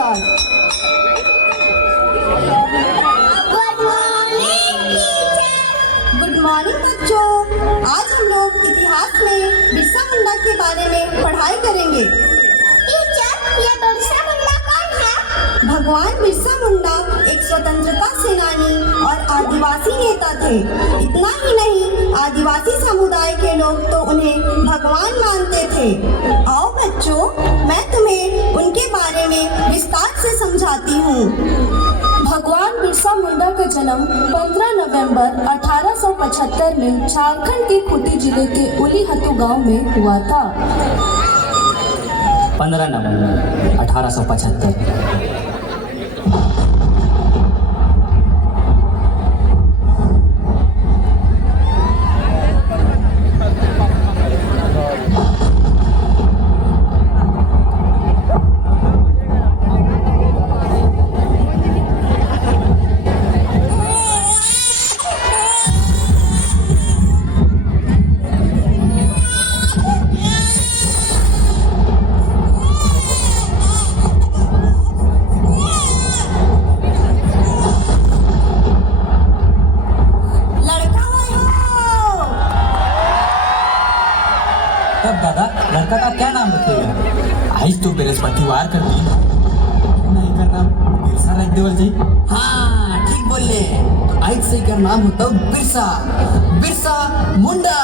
साथ। Good morning बच्चों। आज हम लोग इतिहास में बिरसा मुंडा के बारे में पढ़ाई करेंगे। टीचर, ये बिरसा मुंडा कौन है? भगवान बिरसा मुंडा एक स्वतंत्रता सेनानी और आदिवासी नेता थे। इतना ही नहीं, आदिवासी समुदाय के लोग तो उन्हें भगवान मानते थे। आओ बच्चों, मैं तुम्हें उनके बारे में विस्तार से समझाती हूँ। भगवान बिरसा मुंडा का जन्म 15 नवंबर 1875 में झारखंड के खूंटी जिले के उलीहतू गांव में हुआ था। 15 नवंबर 1875। तब दादा, लड़का का क्या नाम रखेगा? आज तो बृहस्पतिवार कर दी, नहीं करना बिरसा रख देवल जी। हाँ, ठीक बोले। तो आज से क्या नाम होता बिरसा, बिरसा मुंडा।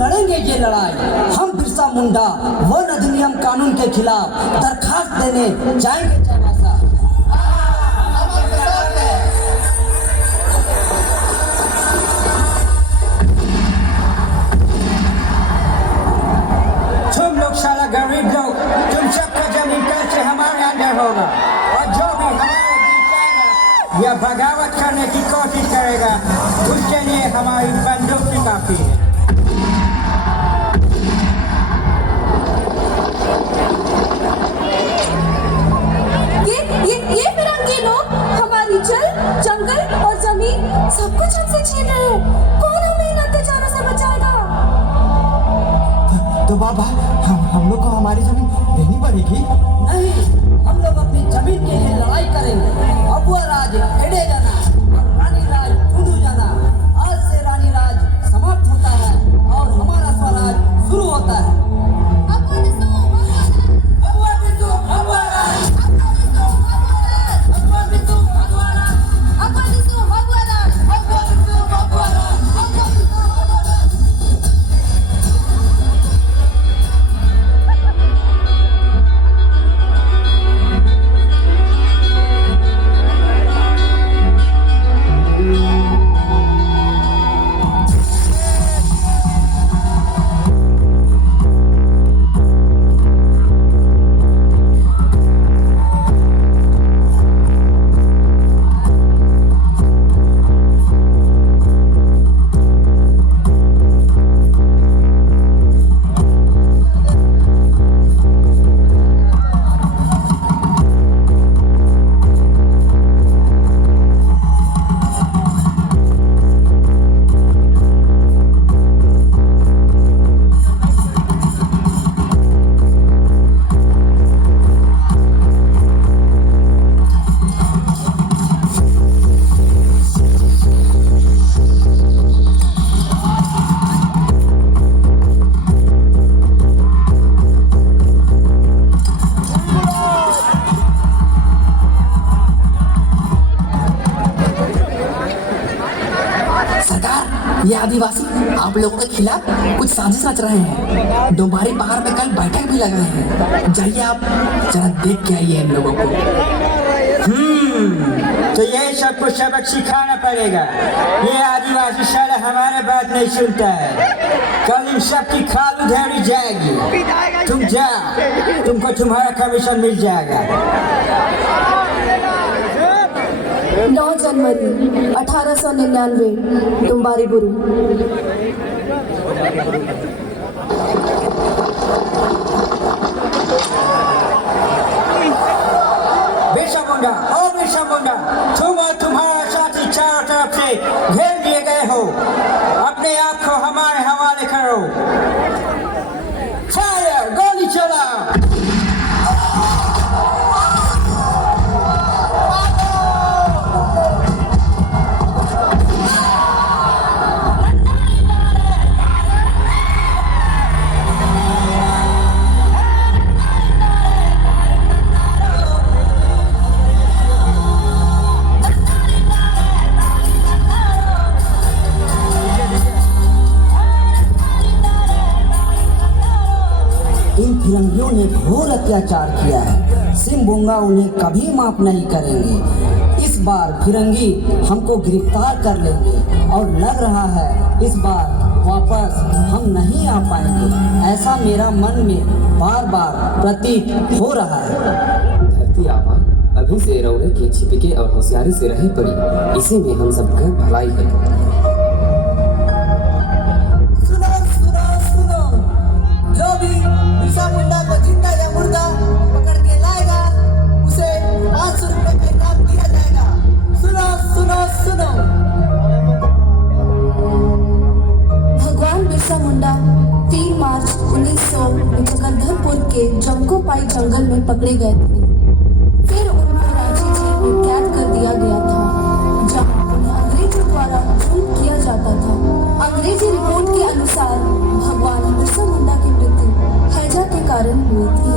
लड़ेंगे ये लड़ाई। हम बिरसा मुंडा वन अधिनियम कानून के खिलाफ दरखास्त देने जाएंगे चाबासा। तुम लोग साला गरीब लोग, तुम सबका जमीन कैसे हमारे अंदर होगा, और जो भी हमारे बीच आएगा या बगावत करने की कोशिश करेगा उसके लिए हमारी बंदूक भी काफी है। ये फिरंगी लोग हमारी जल, जंगल और जमीन सब कुछ हमसे छीन रहे हैं। कौन हमें इन अत्याचारों से बचाएगा? तो बाबा हम लोग को हमारी जमीन देनी पड़ेगी। नहीं, हम लोग अपनी जमीन के लिए लड़ाई करेंगे। अबुआ राज हेडे जाना और रानी राज टूडू जाना। आज से रानी राज समाप्त होता है और हमारा स्वराज शुरू होता है। ये आदिवासी आप लोगों के खिलाफ कुछ साजिश रच रहे हैं। डोंबारी पहाड़ में कल बैठक भी लगाए हैं। जाइए आप जरा देख के आइए इन लोगों को। तो ये सबको सबक सिखाना पड़ेगा। ये आदिवासी साला हमारे बात नहीं सुनता है। कल इन सबकी खाल उधेड़ी जाएगी। तुम जाओ, तुमको तुम्हारा कमीशन मिल जाएगा। 9 जनवरी 1899 तुम्बारी गुरु। बिरसा मुंडा, ओ बिरसा मुंडा, तुम और तुम्हारा साथी चारों तरफ से घेर लिए गए हो। अपने आप को हमारे हवाले करो। फायर, गोली चला। फिरंगियों ने घोर अत्याचार किया है। सिम्बोंगा उन्हें कभी माफ नहीं करेंगे। इस बार फिरंगी हमको गिरफ्तार कर लेंगे और लग रहा है इस बार वापस हम नहीं आ पाएंगे। ऐसा मेरा मन में बार बार प्रतीत हो रहा है। धरती आबा अभी से रौरे के छिपके और होशियारी से रहे पड़ी, इसी में हम सबका भलाई है। जो भी बिरसा मुंडा को जिंदा या मुर्दा पकड़ के लाएगा उसे 500 रुपए का इनाम दिया जाएगा। सुनो सुनो सुनो। भगवान बिरसा मुंडा 3 मार्च 1900 चकरधरपुर के जंकोपाई जंगल में पकड़े गए थे। फिर उनको रांची जेल में कैद कर दिया गया था, जहां उन्हें अंग्रेजों द्वारा जुल्म किया जाता था। अंग्रेजी रिपोर्ट के अनुसार भगवान बिरसा मुंडा की मृत्यु हैजा के कारण हुई थी।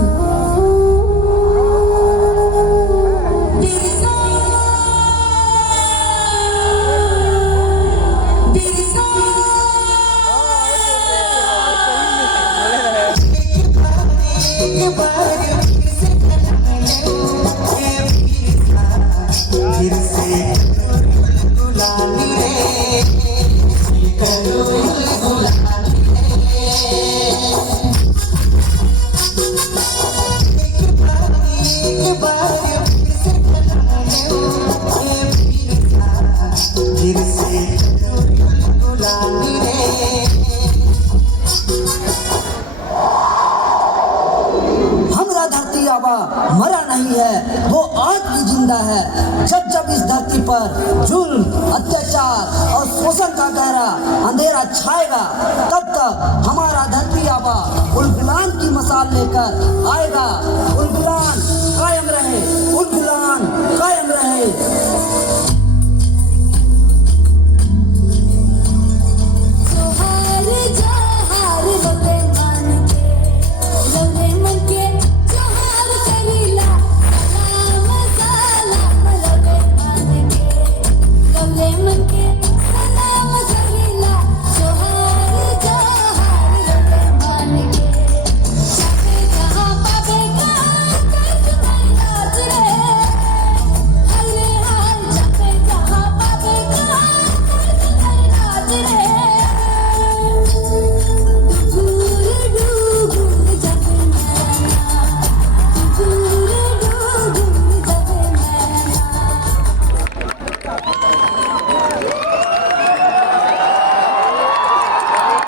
है, जब जब इस धरती पर जुल्म, अत्याचार और शोषण का गहरा अंधेरा छाएगा, तब तक हमारा धरती आबा उल गुलाम की मसाल लेकर आएगा।